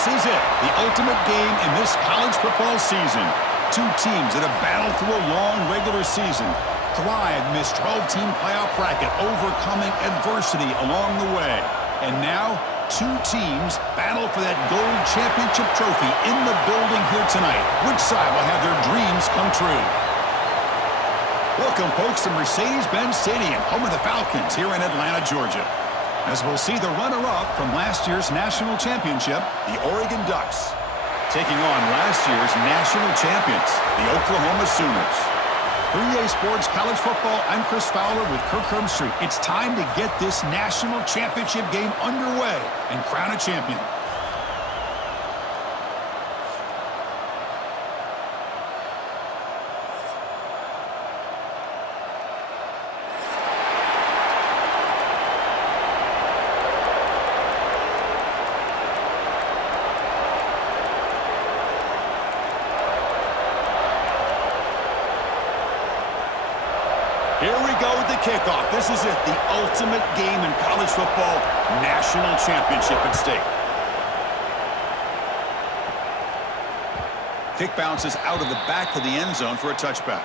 This is it, the ultimate game in this college football season. Two teams that have battled through a long regular season, thrived in this 12-team playoff bracket, overcoming adversity along the way. And now, two teams battle for that gold championship trophy in the building here tonight. Which side will have their dreams come true? Welcome, folks, to Mercedes-Benz Stadium, home of the Falcons here in Atlanta, Georgia. As we'll see the runner-up from last year's national championship, the Oregon Ducks, taking on last year's national champions, the Oklahoma Sooners. For EA Sports College Football, I'm Chris Fowler with Kirk Herbstreit. It's time to get this national championship game underway and crown a champion. Here we go with the kickoff. This is it, the ultimate game in college football, national championship at stake. Kick bounces out of the back to the end zone for a touchback.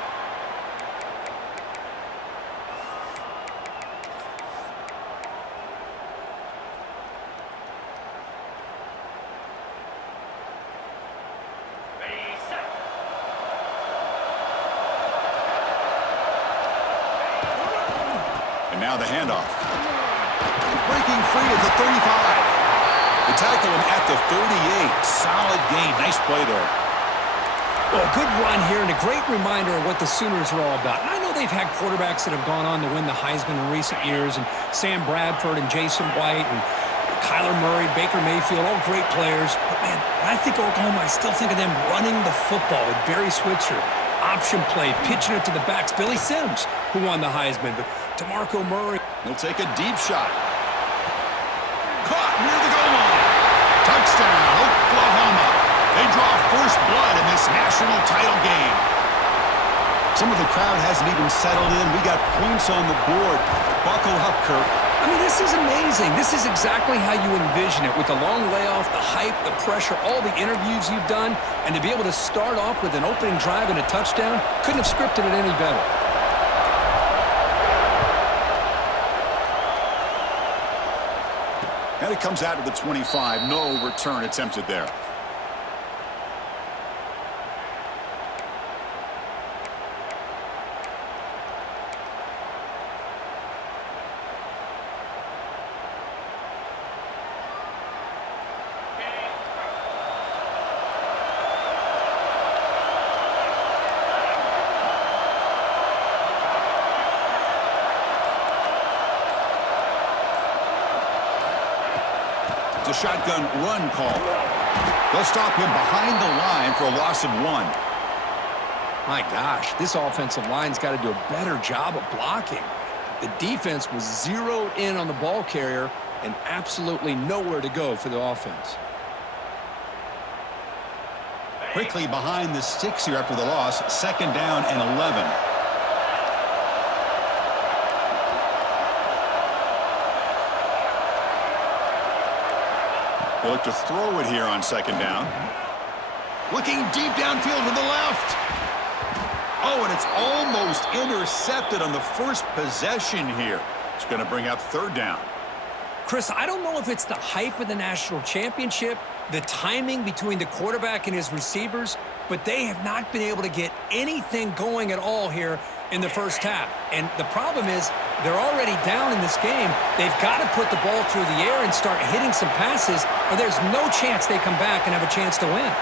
And now the handoff. Breaking free at the 35. They tackle him at the 38. Solid gain. Nice play there. Well, good run here and a great reminder of what the Sooners are all about. And I know they've had quarterbacks that have gone on to win the Heisman in recent years, and Sam Bradford and Jason White and Kyler Murray, Baker Mayfield, all great players. But, man, when I think of Oklahoma, I still think of them running the football with Barry Switzer. Option play, pitching it to the backs. Billy Sims, who won the Heisman, but DeMarco Murray. He'll take a deep shot. Caught near the goal line. Touchdown, Oklahoma. They draw first blood in this national title game. Some of the crowd hasn't even settled in. We got points on the board. Buckle up, Kirk. I mean, this is amazing. This is exactly how you envision it, with the long layoff, the hype, the pressure, all the interviews you've done, and to be able to start off with an opening drive and a touchdown, couldn't have scripted it any better. And it comes out to the 25. No return attempted there. It's a shotgun run call. They'll stop him behind the line for a loss of 1. My gosh, this offensive line's got to do a better job of blocking. The defense was zeroed in on the ball carrier and absolutely nowhere to go for the offense. Quickly behind the sticks here after the loss. 2nd down and 11. They look to throw it here on 2nd down. Looking deep downfield to the left. Oh, and it's almost intercepted on the first possession here. It's going to bring up 3rd down. Chris, I don't know if it's the hype of the national championship, the timing between the quarterback and his receivers, but they have not been able to get anything going at all here in the first half. And the problem is they're already down in this game. They've got to put the ball through the air and start hitting some passes, or there's no chance they come back and have a chance to win.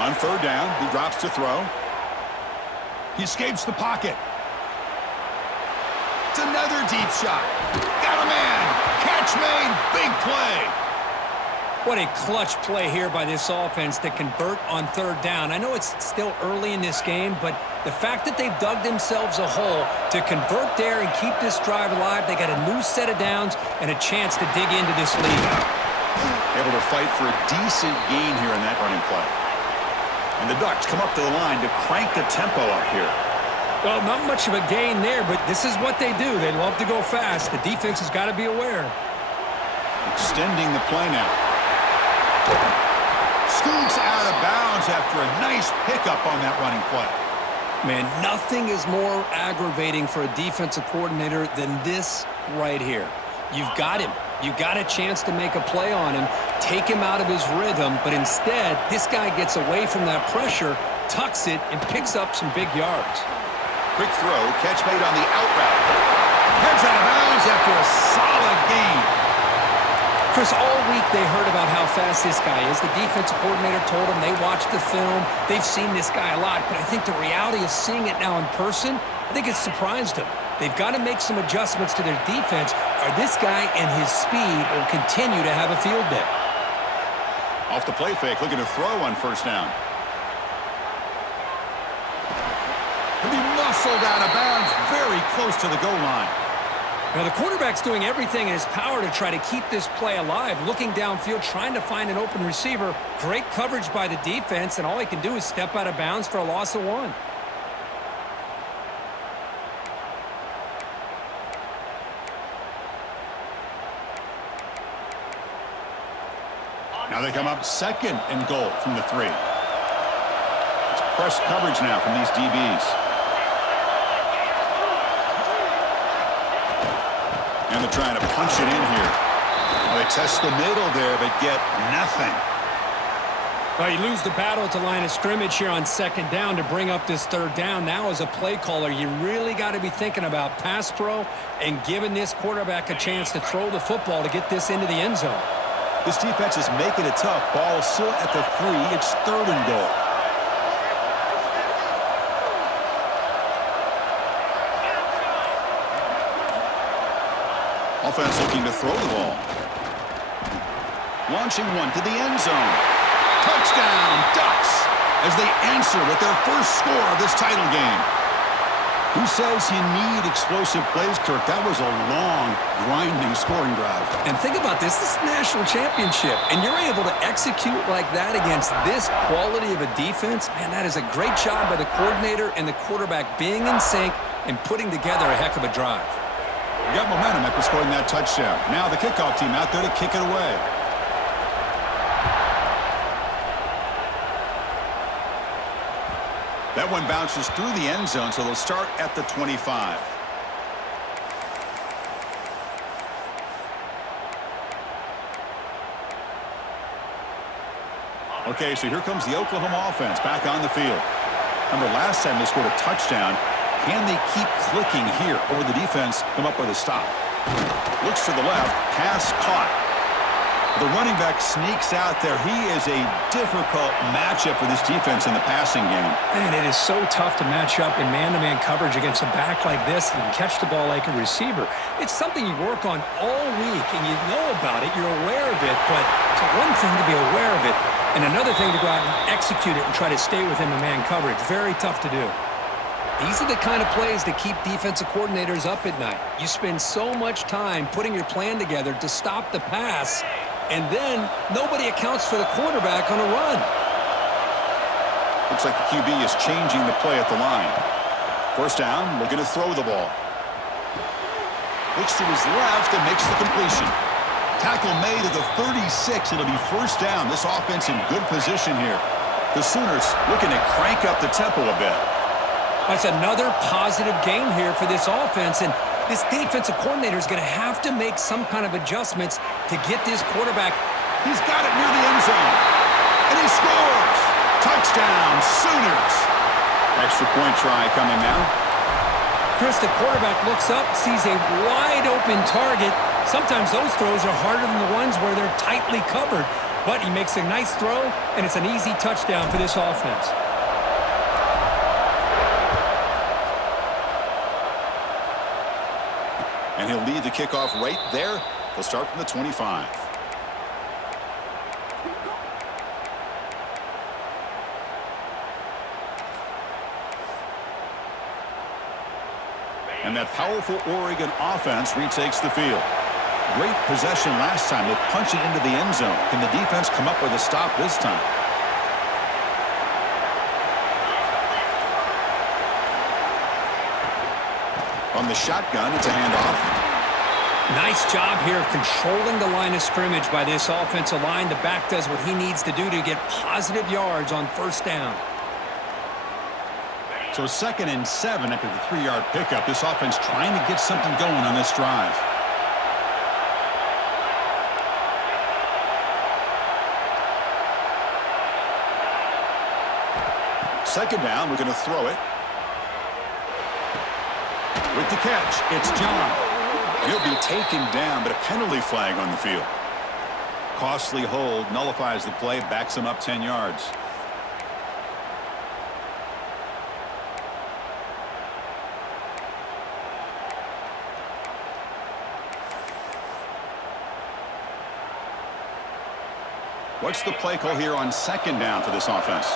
On 3rd down, he drops to throw. He escapes the pocket. It's another deep shot. Got a man. Catch made. Big play. What a clutch play here by this offense to convert on 3rd down. I know it's still early in this game, but the fact that they've dug themselves a hole to convert there and keep this drive alive, they got a new set of downs and a chance to dig into this lead. Able to fight for a decent gain here in that running play. And the Ducks come up to the line to crank the tempo up here. Well, not much of a gain there, but this is what they do. They love to go fast. The defense has got to be aware. Extending the play now. Scoots out of bounds after a nice pickup on that running play. Man, nothing is more aggravating for a defensive coordinator than this right here. You've got him. You got a chance to make a play on him, take him out of his rhythm, but instead, this guy gets away from that pressure, tucks it, and picks up some big yards. Quick throw, catch made on the out route. Heads out of bounds after a solid gain. Chris, all week they heard about how fast this guy is. The defensive coordinator told them they watched the film. They've seen this guy a lot, but I think the reality of seeing it now in person, I think it's surprised them. They've got to make some adjustments to their defense, or this guy and his speed will continue to have a field day. Off the play fake, looking to throw on first down. He'll be muscled out of bounds, very close to the goal line. Now, the quarterback's doing everything in his power to try to keep this play alive, looking downfield, trying to find an open receiver. Great coverage by the defense, and all he can do is step out of bounds for a loss of 1. Now they come up second and goal from the 3. It's press coverage now from these DBs. And they're trying to punch it in here. Well, they test the middle there, but get nothing. Well, you lose the battle at the line of scrimmage here on second down to bring up this third down. Now, as a play caller, you really got to be thinking about pass pro and giving this quarterback a chance to throw the football to get this into the end zone. This defense is making it tough. Ball still at the 3. It's third and goal. Offense looking to throw the ball. Launching one to the end zone. Touchdown, Ducks, as they answer with their first score of this title game. Who says you need explosive plays, Kirk? That was a long, grinding scoring drive. And think about this. This is a national championship, and you're able to execute like that against this quality of a defense. Man, that is a great job by the coordinator and the quarterback being in sync and putting together a heck of a drive. You got momentum after scoring that touchdown. Now the kickoff team out there to kick it away. That one bounces through the end zone, so they'll start at the 25. Okay, so here comes the Oklahoma offense back on the field. Remember, last time they scored a touchdown. Can they keep clicking here, or will the defense come up with a stop? Looks to the left, pass caught. The running back sneaks out there. He is a difficult matchup for this defense in the passing game. Man, it is so tough to match up in man-to-man coverage against a back like this and catch the ball like a receiver. It's something you work on all week, and you know about it. You're aware of it, but it's one thing to be aware of it, and another thing to go out and execute it and try to stay within the man coverage. Very tough to do. These are the kind of plays that keep defensive coordinators up at night. You spend so much time putting your plan together to stop the pass, and then nobody accounts for the quarterback on a run. Looks like the QB is changing the play at the line. First down, looking to throw the ball. Looks to his left and makes the completion. Tackle made at the 36. It'll be first down. This offense in good position here. The Sooners looking to crank up the tempo a bit. That's another positive game here for this offense, and this defensive coordinator is going to have to make some kind of adjustments to get this quarterback. He's got it near the end zone, and he scores! Touchdown, Sooners! Extra point try coming now. Chris, the quarterback looks up, sees a wide-open target. Sometimes those throws are harder than the ones where they're tightly covered, but he makes a nice throw, and it's an easy touchdown for this offense. And he'll lead the kickoff right there. They'll start from the 25. And that powerful Oregon offense retakes the field. Great possession last time. They punch it into the end zone. Can the defense come up with a stop this time? On the shotgun, it's a handoff. Nice job here of controlling the line of scrimmage by this offensive line. The back does what he needs to do to get positive yards on first down. So 2nd and 7 after the 3-yard pickup. This offense trying to get something going on this drive. Second down, we're going to throw it. With the catch, it's John. He'll be taken down, but a penalty flag on the field. Costly hold, nullifies the play, backs him up 10 yards. What's the play call here on 2nd down for this offense?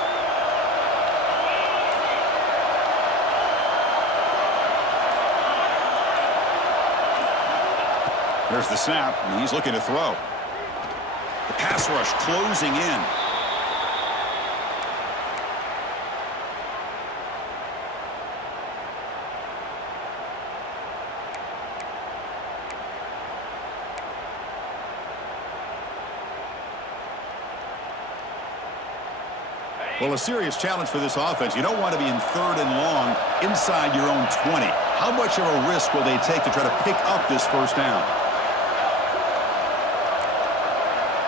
There's the snap, and he's looking to throw. The pass rush closing in. Well, a serious challenge for this offense. You don't want to be in 3rd and long inside your own 20. How much of a risk will they take to try to pick up this first down?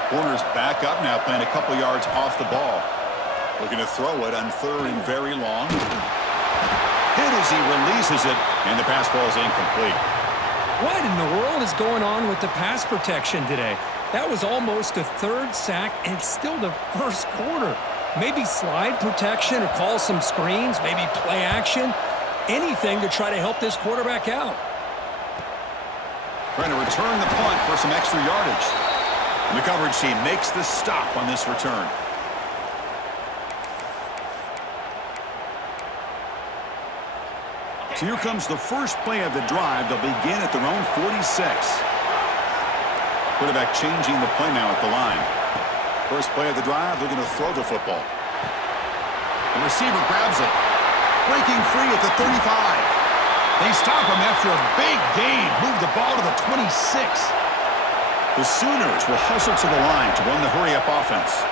Corner's back up now, playing a couple yards off the ball. Looking to throw it on 3rd and very long. Hit as he releases it, and the pass ball is incomplete. What in the world is going on with the pass protection today? That was almost a 3rd sack, and it's still the 1st quarter. Maybe slide protection or call some screens, maybe play action. Anything to try to help this quarterback out. Trying to return the punt for some extra yardage. And the coverage team makes the stop on this return. So here comes the first play of the drive. They'll begin at their own 46. Quarterback changing the play now at the line. First play of the drive, they're going to throw the football. The receiver grabs it. Breaking free at the 35. They stop him after a big gain. Move the ball to the 26. The Sooners will hustle to the line to run the hurry-up offense.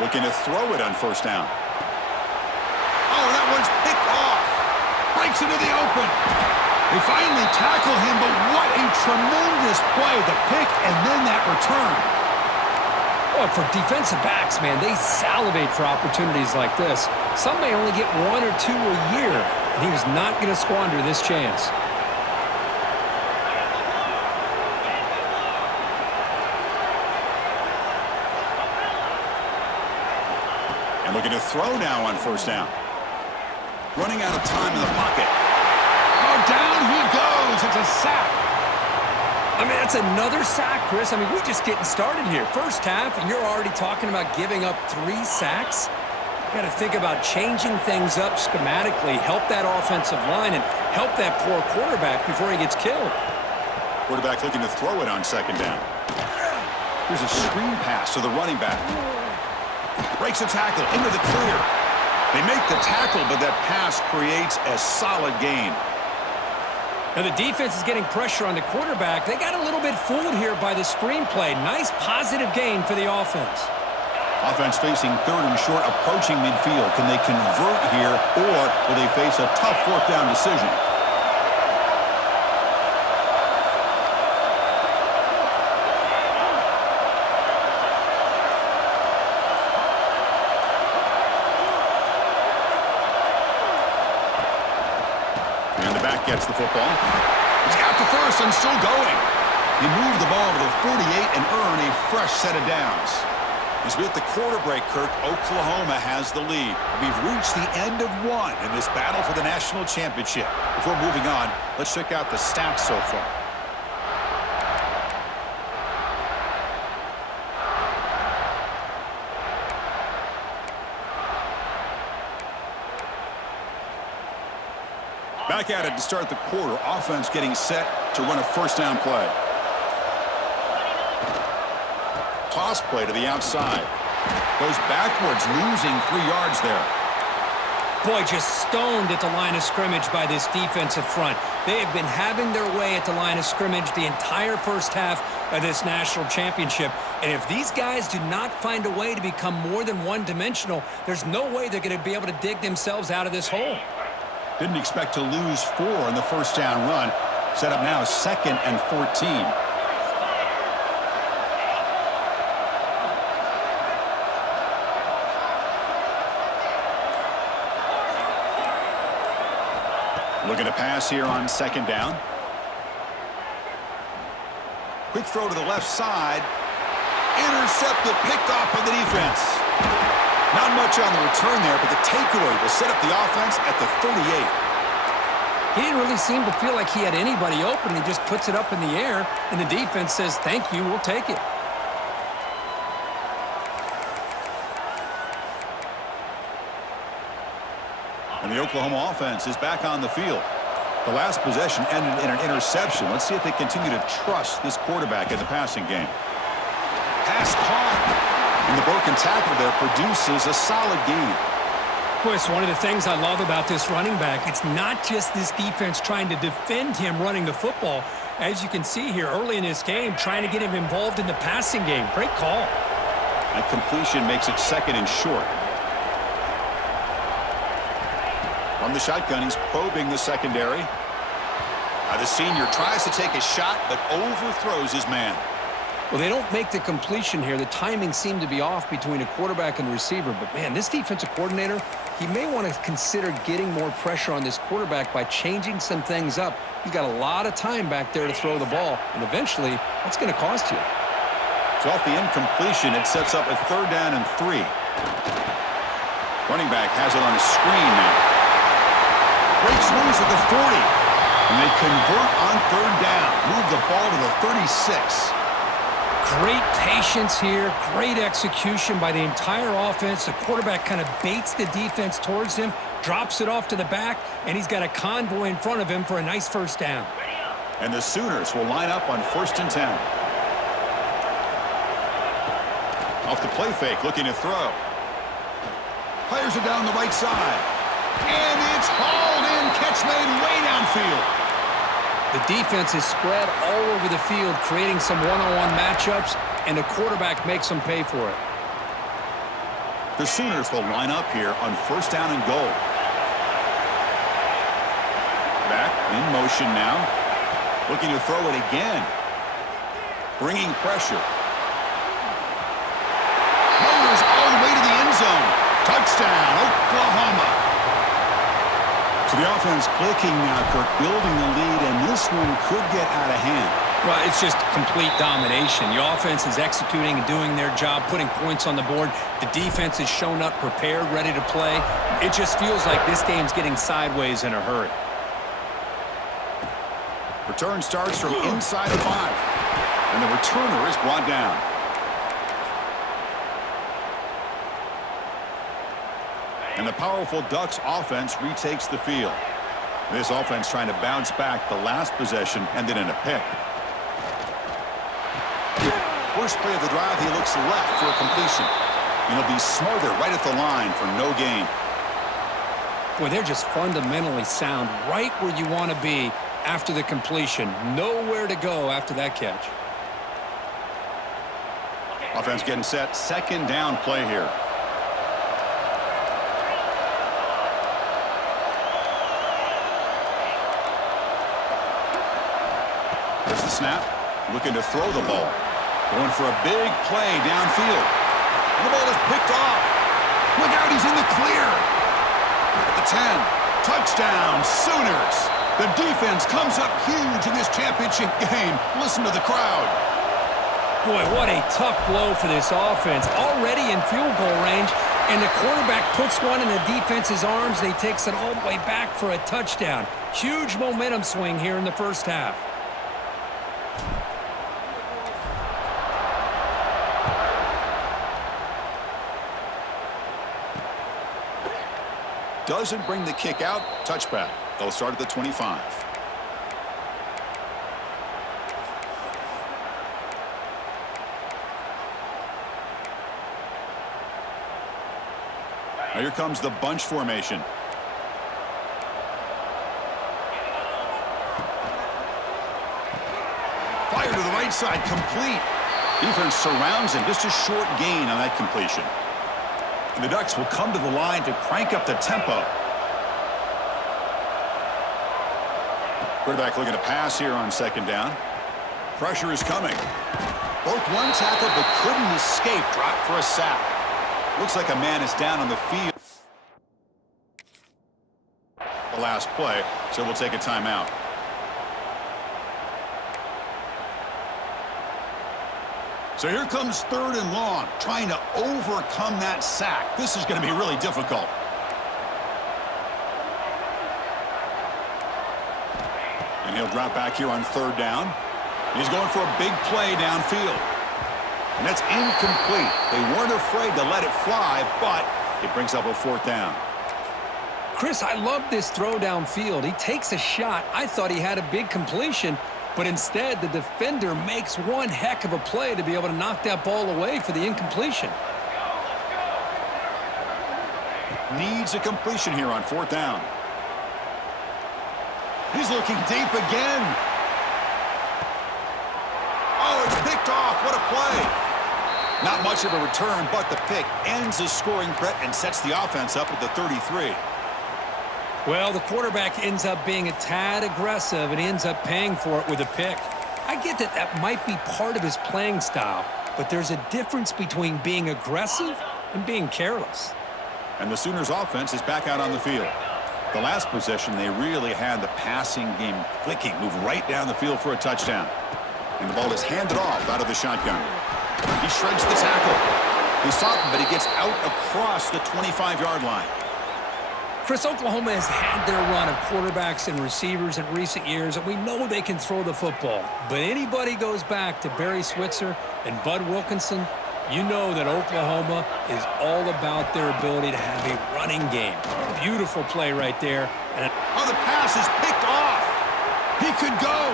Looking to throw it on first down. Oh, that one's picked off. Breaks into the open. They finally tackle him, but what a tremendous play. The pick and then that return. Well, for defensive backs, man, they salivate for opportunities like this. Some may only get 1 or 2 a year, and he was not going to squander this chance. And looking to throw now on first down. Running out of time in the pocket. Oh, down he goes. It's a sack. I mean, that's another sack, Chris. I mean, we're just getting started here. First half, and you're already talking about giving up 3 sacks. Got to think about changing things up schematically, help that offensive line, and help that poor quarterback before he gets killed. Quarterback looking to throw it on second down. Here's a screen pass to the running back. Breaks a tackle into the clear. They make the tackle, but that pass creates a solid gain. Now the defense is getting pressure on the quarterback. They got a little bit fooled here by the screenplay. Nice positive gain for the offense. Offense facing 3rd and short, approaching midfield. Can they convert here, or will they face a tough 4th down decision? And the back gets the football. He's got the first and still going. He moved the ball to the 48 and earned a fresh set of downs. As we hit the quarter break, Kirk, Oklahoma has the lead. We've reached the end of one in this battle for the national championship. Before moving on, let's check out the stats so far. Back at it to start the quarter. Offense getting set to run a first down play. Toss play to the outside. Goes backwards, losing 3 yards there. Boy, just stoned at the line of scrimmage by this defensive front. They have been having their way at the line of scrimmage the entire first half of this national championship. And if these guys do not find a way to become more than one-dimensional, there's no way they're going to be able to dig themselves out of this hole. Didn't expect to lose 4 on the first down run. Set up now 2nd and 14. Looking to pass here on 2nd down. Quick throw to the left side. Intercepted, picked off by the defense. Not much on the return there, but the takeaway will set up the offense at the 38. He didn't really seem to feel like he had anybody open. He just puts it up in the air, and the defense says, thank you, we'll take it. And the Oklahoma offense is back on the field. The last possession ended in an interception. Let's see if they continue to trust this quarterback in the passing game. Pass caught. And the broken tackle there produces a solid gain. Boy, it's one of the things I love about this running back. It's not just this defense trying to defend him running the football. As you can see here early in this game, trying to get him involved in the passing game. Great call. That completion makes it 2nd and short. From the shotgun, he's probing the secondary. The senior tries to take a shot, but overthrows his man. Well, they don't make the completion here. The timing seemed to be off between a quarterback and the receiver. But, man, this defensive coordinator, he may want to consider getting more pressure on this quarterback by changing some things up. He's got a lot of time back there to throw the ball, and eventually that's going to cost you. So off the incompletion, it sets up a 3rd down and 3. Running back has it on a screen now. Breaks loose at the 40. And they convert on 3rd down. Move the ball to the 36. Great patience here. Great execution by the entire offense. The quarterback kind of baits the defense towards him, drops it off to the back, and he's got a convoy in front of him for a nice 1st down. And the Sooners will line up on 1st and 10. Off the play fake, looking to throw. Fires it down the right side. And it's hauled in. Catch made way downfield. The defense is spread all over the field, creating some one-on-one matchups, and the quarterback makes them pay for it. The Sooners will line up here on 1st down and goal. Back in motion now. Looking to throw it again. Bringing pressure. Motors all the way to the end zone. Touchdown, Oklahoma. So the offense clicking now, Kirk, building the lead, and this one could get out of hand. Right, it's just complete domination. The offense is executing and doing their job, putting points on the board. The defense is shown up, prepared, ready to play. It just feels like this game's getting sideways in a hurry. Return starts from inside the 5. And the returner is brought down. And the powerful Ducks offense retakes the field. This offense trying to bounce back. The last possession ended in a pick. First play of the drive, he looks left for a completion. And he'll be smothered right at the line for no gain. Boy, they're just fundamentally sound, right where you want to be after the completion. Nowhere to go after that catch. Offense getting set. 2nd down play here. There's the snap. Looking to throw the ball. Going for a big play downfield. And the ball is picked off. Look out, he's in the clear. At the 10. Touchdown, Sooners. The defense comes up huge in this championship game. Listen to the crowd. Boy, what a tough blow for this offense. Already in field goal range, and the quarterback puts one in the defense's arms, and he takes it all the way back for a touchdown. Huge momentum swing here in the first half. Doesn't bring the kick out. Touchback. They'll start at the 25. Now here comes the bunch formation. Fire to the right side, complete. Defense surrounds him, just a short gain on that completion. And the Ducks will come to the line to crank up the tempo. Quarterback looking to pass here on second down. Pressure is coming. Broke one tackle but couldn't escape. Dropped for a sack. Looks like a man is down on the field. The last play, so we'll take a timeout. So here comes third and long, trying to overcome that sack. This is going to be really difficult. And he'll drop back here on third down. He's going for a big play downfield. And that's incomplete. They weren't afraid to let it fly, but it brings up a fourth down. Chris, I love this throw downfield. He takes a shot. I thought he had a big completion, but instead the defender makes one heck of a play to be able to knock that ball away for the incompletion. Needs a completion here on fourth down. He's looking deep again. Oh, it's picked off. What a play. Not much of a return, but the pick ends the scoring threat and sets the offense up at the 33. Well, the quarterback ends up being a tad aggressive, and he ends up paying for it with a pick. I get that that might be part of his playing style, but there's a difference between being aggressive and being careless. And the Sooners offense is back out on the field. The last possession, they really had the passing game clicking, move right down the field for a touchdown. And the ball is handed off out of the shotgun. He shreds the tackle. He's stopped, but he gets out across the 25-yard line. Chris, Oklahoma has had their run of quarterbacks and receivers in recent years, and we know they can throw the football. But anybody goes back to Barry Switzer and Bud Wilkinson, you know that Oklahoma is all about their ability to have a running game. Beautiful play right there. And oh, the pass is picked off. He could go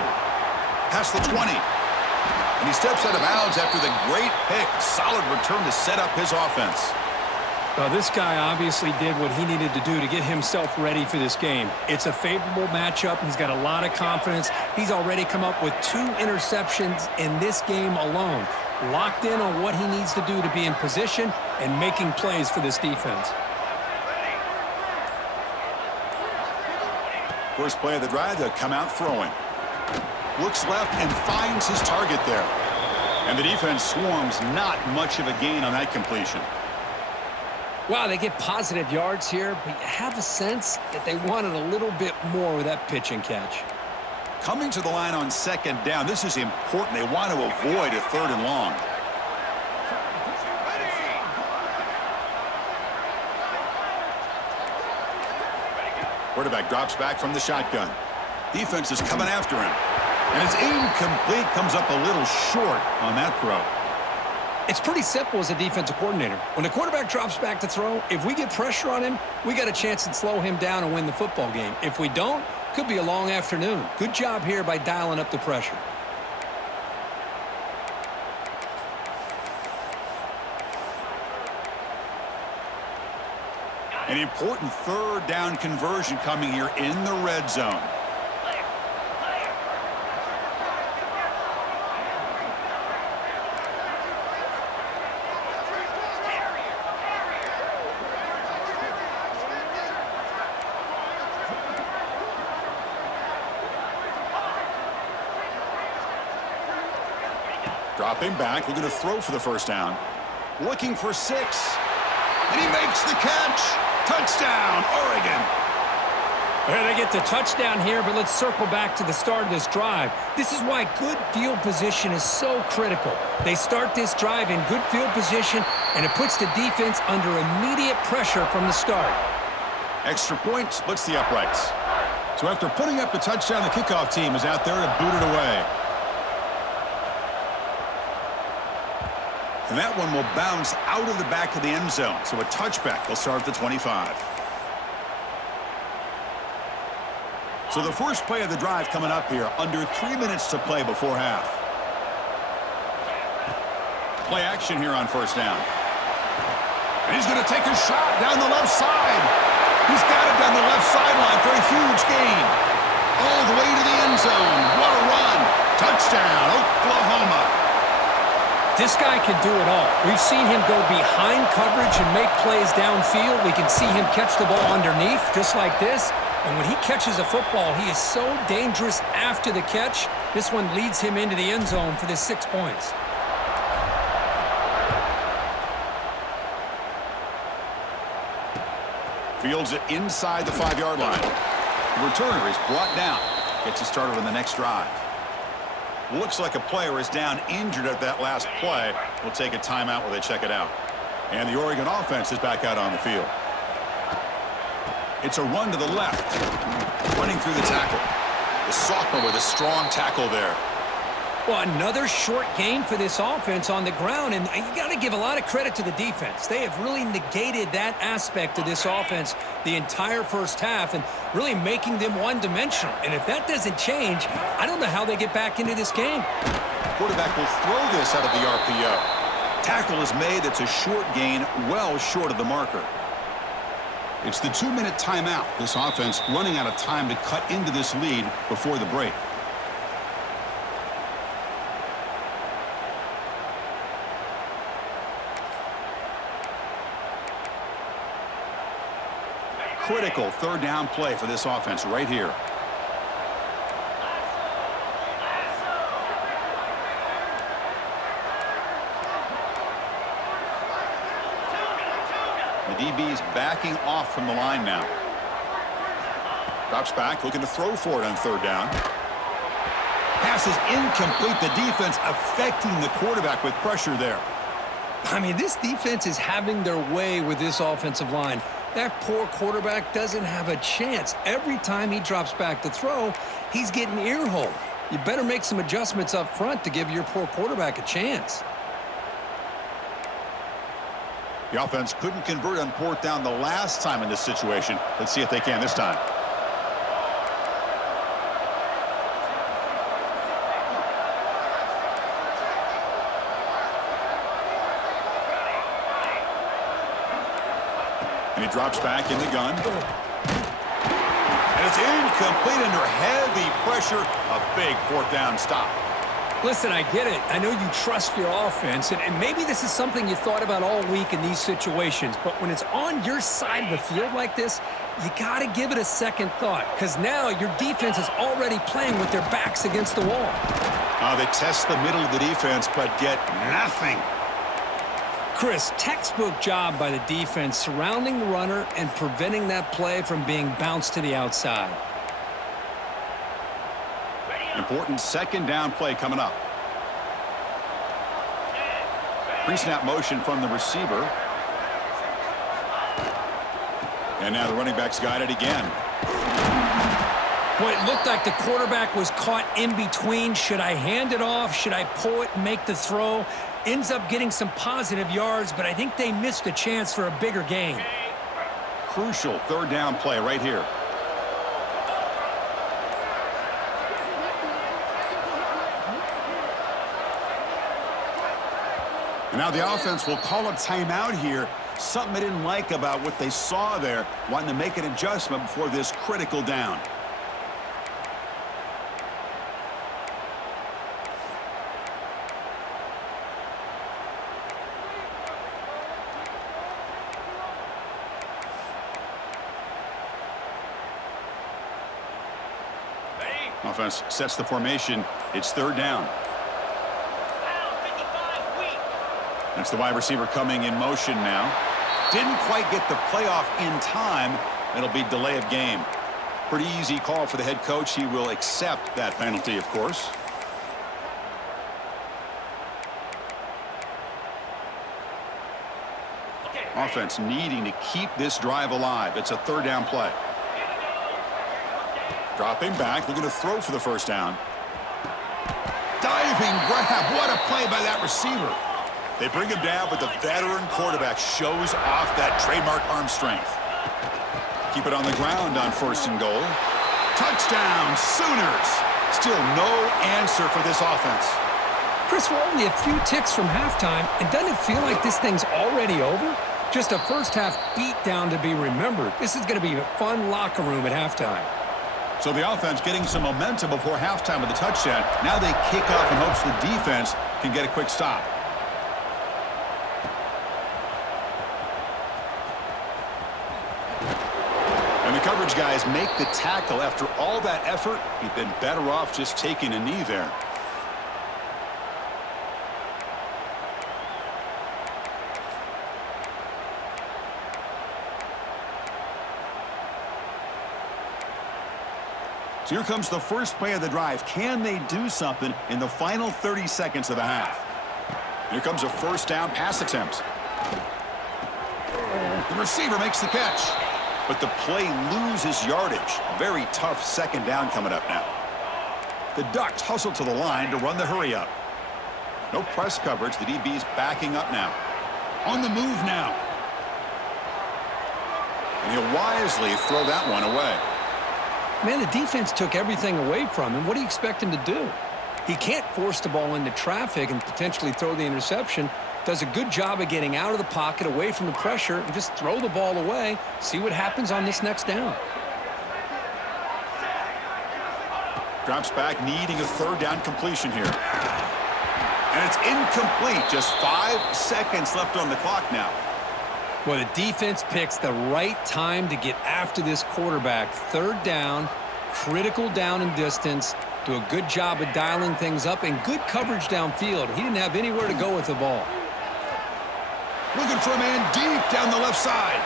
past the 20. And he steps out of bounds after the great pick. Solid return to set up his offense. This guy obviously did what he needed to do to get himself ready for this game. It's a favorable matchup. He's got a lot of confidence. He's already come up with 2 interceptions in this game alone. Locked in on what he needs to do to be in position and making plays for this defense. First play of the drive, they'll come out throwing. Looks left and finds his target there. And the defense swarms, not much of a gain on that completion. Wow, they get positive yards here, but you have a sense that they wanted a little bit more with that pitch and catch. Coming to the line on second down, this is important. They want to avoid a third and long. Quarterback drops back from the shotgun. Defense is coming after him. And it's incomplete, comes up a little short on that throw. It's pretty simple as a defensive coordinator. When the quarterback drops back to throw, if we get pressure on him, we got a chance to slow him down and win the football game. If we don't, could be a long afternoon. Good job here by dialing up the pressure. An important third down conversion coming here in the red zone. Dropping back, looking to throw for the first down. Looking for 6. And he makes the catch. Touchdown, Oregon. Well, they get the touchdown here, but let's circle back to the start of this drive. This is why good field position is so critical. They start this drive in good field position, and it puts the defense under immediate pressure from the start. Extra point splits the uprights. So after putting up the touchdown, the kickoff team is out there to boot it away. And that one will bounce out of the back of the end zone. So a touchback will start at the 25. So the first play of the drive coming up here, under 3 minutes to play before half. Play action here on first down. And he's going to take a shot down the left side. He's got it down the left sideline for a huge gain. All the way to the end zone. What a run. Touchdown, Oklahoma. This guy can do it all. We've seen him go behind coverage and make plays downfield. We can see him catch the ball underneath, just like this. And when he catches a football, he is so dangerous after the catch. This one leads him into the end zone for the 6 points. Fields it inside the 5-yard line. The returner is brought down. Gets it started on the next drive. Looks like a player is down injured at that last play. We'll take a timeout while they check it out. And the Oregon offense is back out on the field. It's a run to the left. Running through the tackle. The sophomore with a strong tackle there. Well, another short gain for this offense on the ground, and you got to give a lot of credit to the defense. They have really negated that aspect of this offense the entire first half and really making them one-dimensional. And if that doesn't change, I don't know how they get back into this game. Quarterback will throw this out of the RPO. Tackle is made. It's a short gain, well short of the marker. It's the 2-minute timeout. This offense running out of time to cut into this lead before the break. Critical third down play for this offense right here. The DB's backing off from the line now. Drops back, looking to throw for it on third down. Pass is incomplete. The defense affecting the quarterback with pressure there. I mean, this defense is having their way with this offensive line. That poor quarterback doesn't have a chance. Every time he drops back to throw, he's getting ear-holed. You better make some adjustments up front to give your poor quarterback a chance. The offense couldn't convert on fourth down the last time in this situation. Let's see if they can this time. And he drops back in the gun. And it's incomplete under heavy pressure. A big fourth down stop. Listen, I get it. I know you trust your offense, and maybe this is something you thought about all week in these situations, but when it's on your side of the field like this, you got to give it a second thought, because now your defense is already playing with their backs against the wall. They test the middle of the defense, but get nothing. Chris, textbook job by the defense surrounding the runner and preventing that play from being bounced to the outside. Important second down play coming up. Pre-snap motion from the receiver. And now the running back's got it again. Boy, it looked like the quarterback was caught in between. Should I hand it off? Should I pull it and make the throw? Ends up getting some positive yards, but I think they missed a chance for a bigger gain. Crucial third down play right here. And now the offense will call a timeout here. Something they didn't like about what they saw there, wanting to make an adjustment before this critical down. Offense sets the formation. It's third down. That's the wide receiver coming in motion now. Didn't quite get the playoff in time. It'll be delay of game. Pretty easy call for the head coach. He will accept that penalty, of course. Offense needing to keep this drive alive. It's a third down play. Dropping back, looking to throw for the first down. Diving grab. What a play by that receiver. They bring him down, but the veteran quarterback shows off that trademark arm strength. Keep it on the ground on first and goal. Touchdown, Sooners. Still no answer for this offense. Chris, we're only a few ticks from halftime, and doesn't it feel like this thing's already over? Just a first-half beatdown to be remembered. This is going to be a fun locker room at halftime. So the offense getting some momentum before halftime with the touchdown. Now they kick off in hopes the defense can get a quick stop. And the coverage guys make the tackle. After all that effort, he'd been better off just taking a knee there. So here comes the first play of the drive. Can they do something in the final 30 seconds of the half? Here comes a first down pass attempt. The receiver makes the catch, but the play loses yardage. Very tough second down coming up now. The Ducks hustle to the line to run the hurry up. No press coverage. The DB's backing up now. On the move now. And he'll wisely throw that one away. Man, the defense took everything away from him. What do you expect him to do? He can't force the ball into traffic and potentially throw the interception. Does a good job of getting out of the pocket, away from the pressure, and just throw the ball away. See what happens on this next down. Drops back, needing a third down completion here. And it's incomplete. Just 5 seconds left on the clock now. Well, the defense picks the right time to get after this quarterback. Third down, critical down and distance. Do a good job of dialing things up and good coverage downfield. He didn't have anywhere to go with the ball. Looking for a man deep down the left side.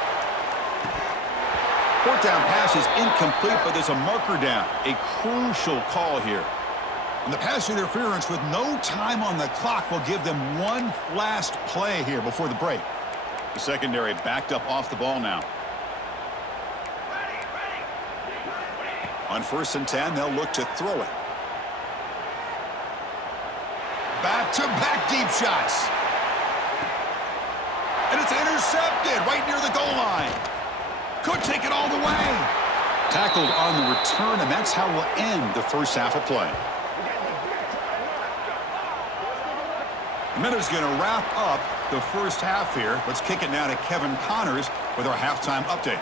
Fourth down pass is incomplete, but there's a marker down. A crucial call here. And the pass interference with no time on the clock will give them one last play here before the break. The secondary backed up off the ball now. On 1st and 10, they'll look to throw it. Back-to-back deep shots. And it's intercepted right near the goal line. Could take it all the way. Tackled on the return, and that's how we'll end the first half of play. The minute's going to wrap up the first half here. Let's kick it now to Kevin Connors with our halftime update.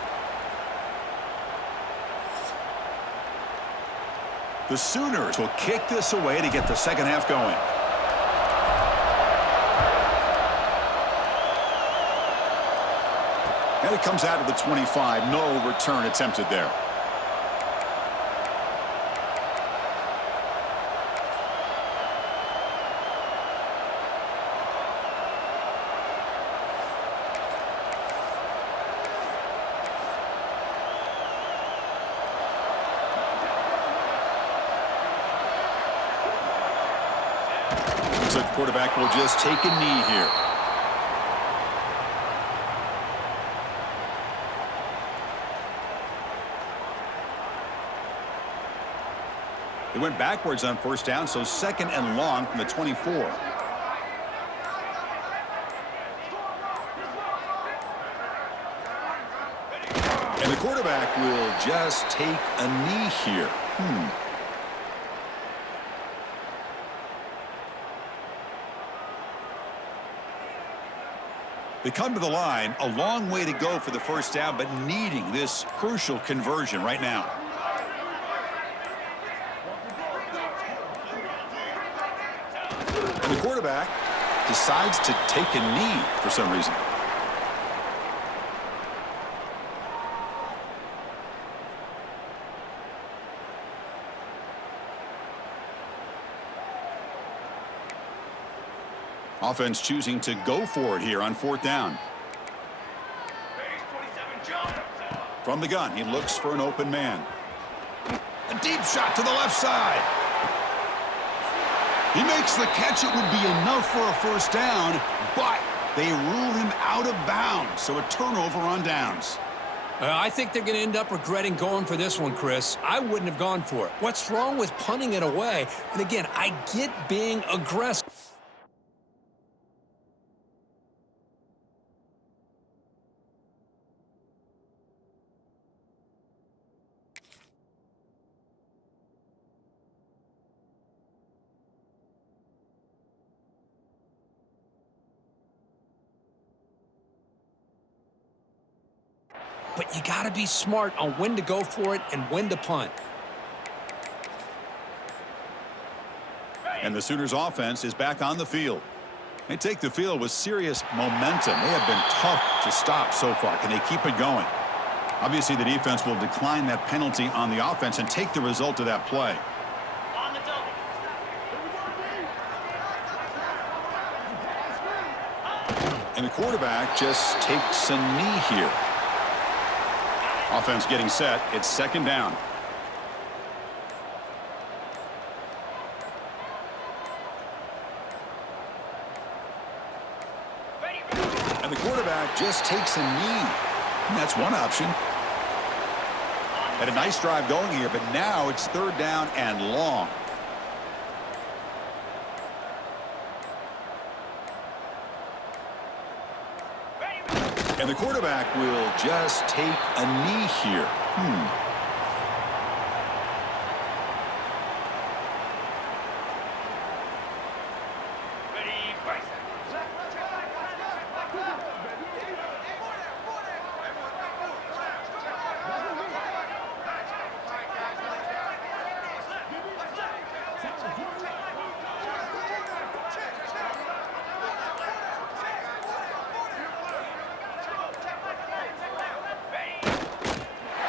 The Sooners will kick this away to get the second half going. And it comes out of the 25. No return attempted there. Looks like the quarterback will just take a knee here. They went backwards on first down, so second and long from the 24. And the quarterback will just take a knee here. They come to the line, a long way to go for the first down, but needing this crucial conversion right now. And the quarterback decides to take a knee for some reason. Offense choosing to go for it here on fourth down. From the gun, he looks for an open man. A deep shot to the left side. He makes the catch. It would be enough for a first down, but they rule him out of bounds, so a turnover on downs. I think they're going to end up regretting going for this one, Chris. I wouldn't have gone for it. What's wrong with punting it away? And again, I get being aggressive. but you got to be smart on when to go for it and when to punt. And the Sooners offense is back on the field. They take the field with serious momentum. They have been tough to stop so far. Can they keep it going? Obviously, the defense will decline that penalty on the offense and take the result of that play. And the quarterback just takes a knee here. Offense getting set. It's second down. And the quarterback just takes a knee. And that's one option. Had a nice drive going here, but now it's third down and long. And the quarterback will just take a knee here.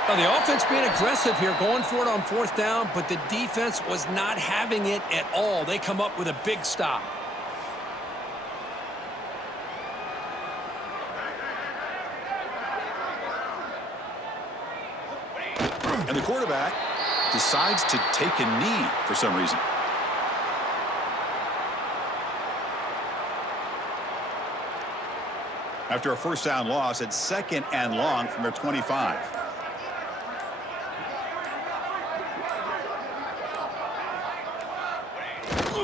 Now, the offense being aggressive here, going for it on fourth down, but the defense was not having it at all. They come up with a big stop. And the quarterback decides to take a knee for some reason. After a first down loss, it's second and long from their 25.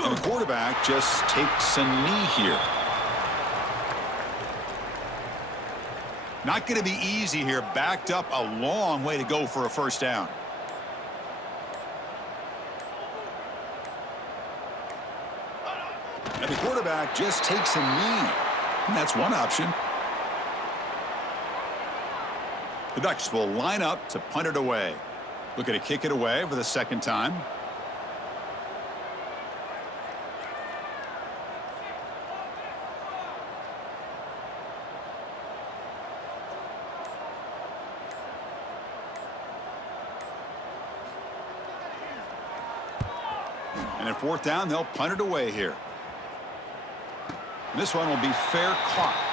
And the quarterback just takes a knee here. Not going to be easy here. Backed up a long way to go for a first down. And the quarterback just takes a knee. And that's one option. The Ducks will line up to punt it away. Looking to kick it away for the second time. And at fourth down, they'll punt it away here. And this one will be fair caught.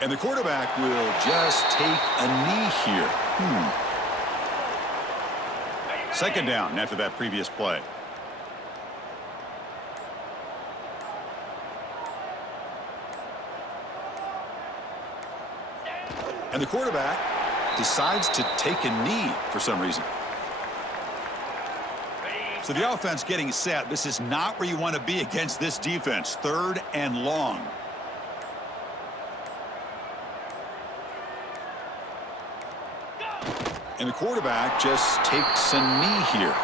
And the quarterback will just take a knee here. Second down after that previous play. And the quarterback decides to take a knee for some reason. So the offense getting set. This is not where you want to be against this defense. Third and long. And the quarterback just takes a knee here.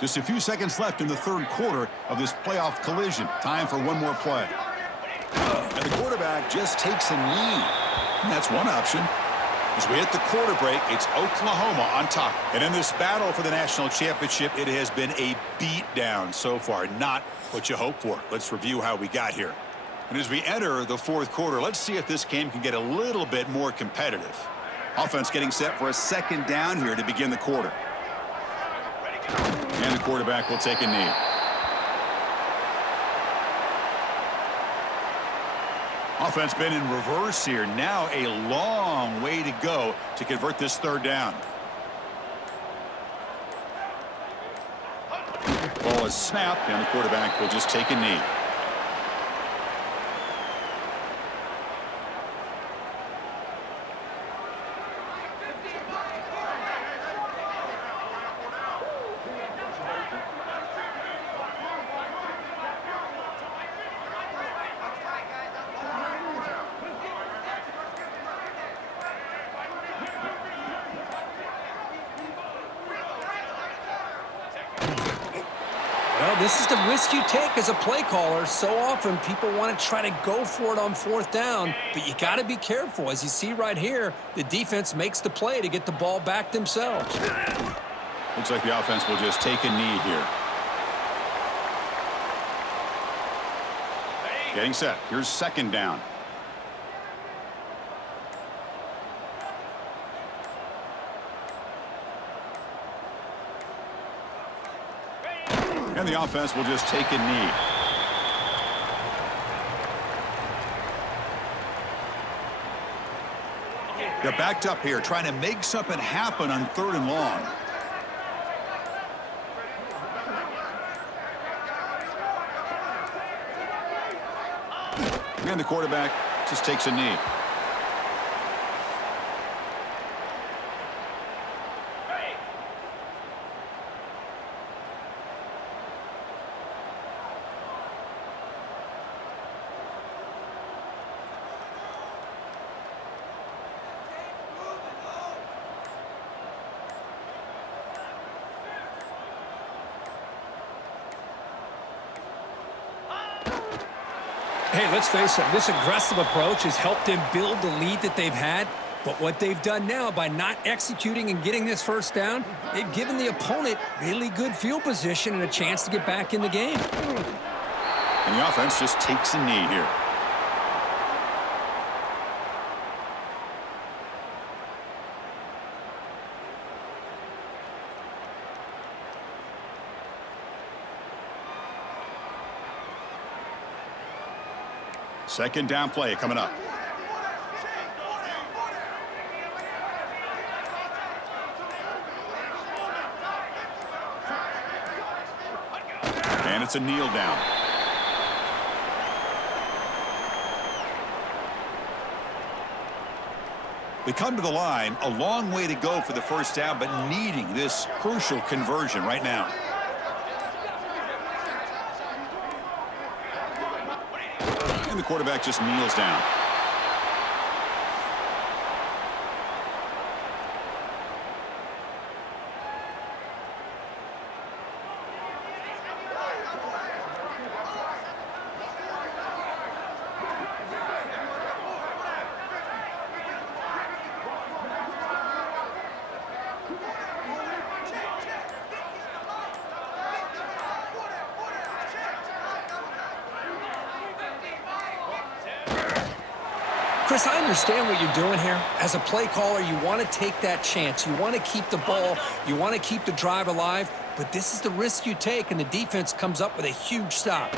Just a few seconds left in the third quarter of this playoff collision. Time for one more play. And the quarterback just takes a knee. And that's one option. As we hit the quarter break, it's Oklahoma on top. And in this battle for the national championship, it has been a beatdown so far. Not what you hope for. Let's review how we got here. And as we enter the fourth quarter, let's see if this game can get a little bit more competitive. Offense getting set for a second down here to begin the quarter. And the quarterback will take a knee. Offense been in reverse here. Now a long way to go to convert this third down. Ball is snapped, and the quarterback will just take a knee. Well, this is the risk you take as a play caller. So often people want to try to go for it on fourth down, but you got to be careful. As you see right here, the defense makes the play to get the ball back themselves. Looks like the offense will just take a knee here. Getting set. Here's second down. And the offense will just take a knee. They're backed up here, trying to make something happen on third and long. And the quarterback just takes a knee. Hey, let's face it, this aggressive approach has helped them build the lead that they've had. But what they've done now by not executing and getting this first down, they've given the opponent really good field position and a chance to get back in the game. And the offense just takes a knee here. Second down play coming up. And it's a kneel down. They come to the line, a long way to go for the first down, but needing this crucial conversion right now. And the quarterback just kneels down. Chris, I understand what you're doing here. As a play caller, you want to take that chance. You want to keep the ball. You want to keep the drive alive. But this is the risk you take, and the defense comes up with a huge stop.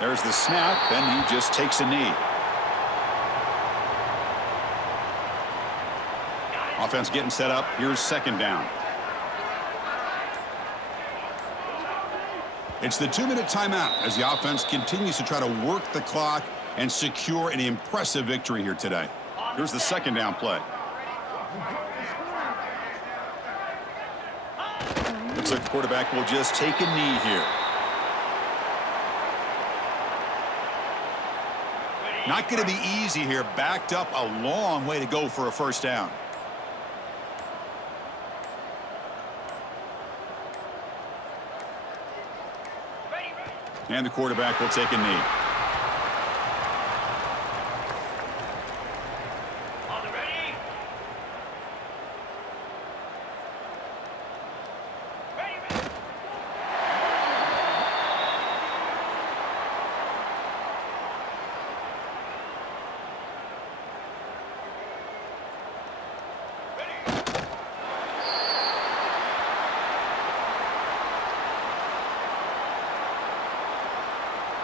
There's the snap, and he just takes a knee. Offense getting set up. Here's second down. It's the 2-minute timeout as the offense continues to try to work the clock and secure an impressive victory here today. Here's the second down play. Looks like the quarterback will just take a knee here. Not going to be easy here. Backed up a long way to go for a first down. And the quarterback will take a knee.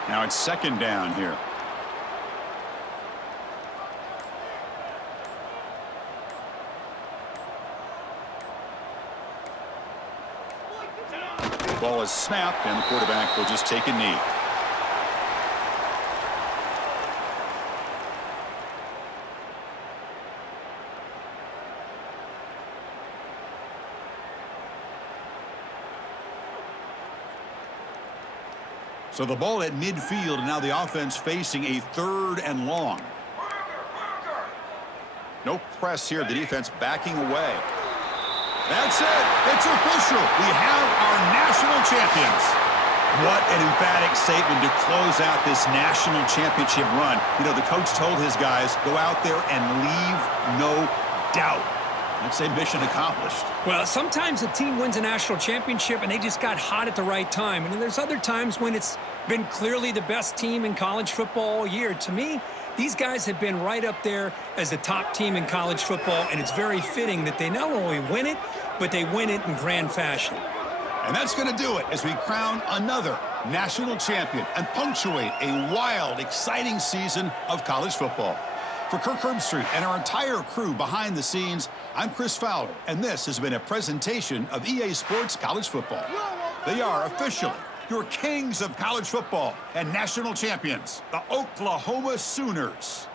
Now it's second down here. ball is snapped, and the quarterback will just take a knee. So the ball at midfield, and now the offense facing a 3rd and long. No press here. The defense backing away. That's it. It's official. We have our national champions. What an emphatic statement to close out this national championship run. You know, the coach told his guys, go out there and leave no doubt. Let's say mission accomplished. Well, sometimes a team wins a national championship and they just got hot at the right time. And then there's other times when it's been clearly the best team in college football all year. To me, these guys have been right up there as the top team in college football, and it's very fitting that they not only win it, but they win it in grand fashion. And that's going to do it as we crown another national champion and punctuate a wild, exciting season of college football. For Kirk Herbstreit and our entire crew behind the scenes, I'm Chris Fowler, and this has been a presentation of EA Sports College Football. They are officially your kings of college football and national champions, the Oklahoma Sooners.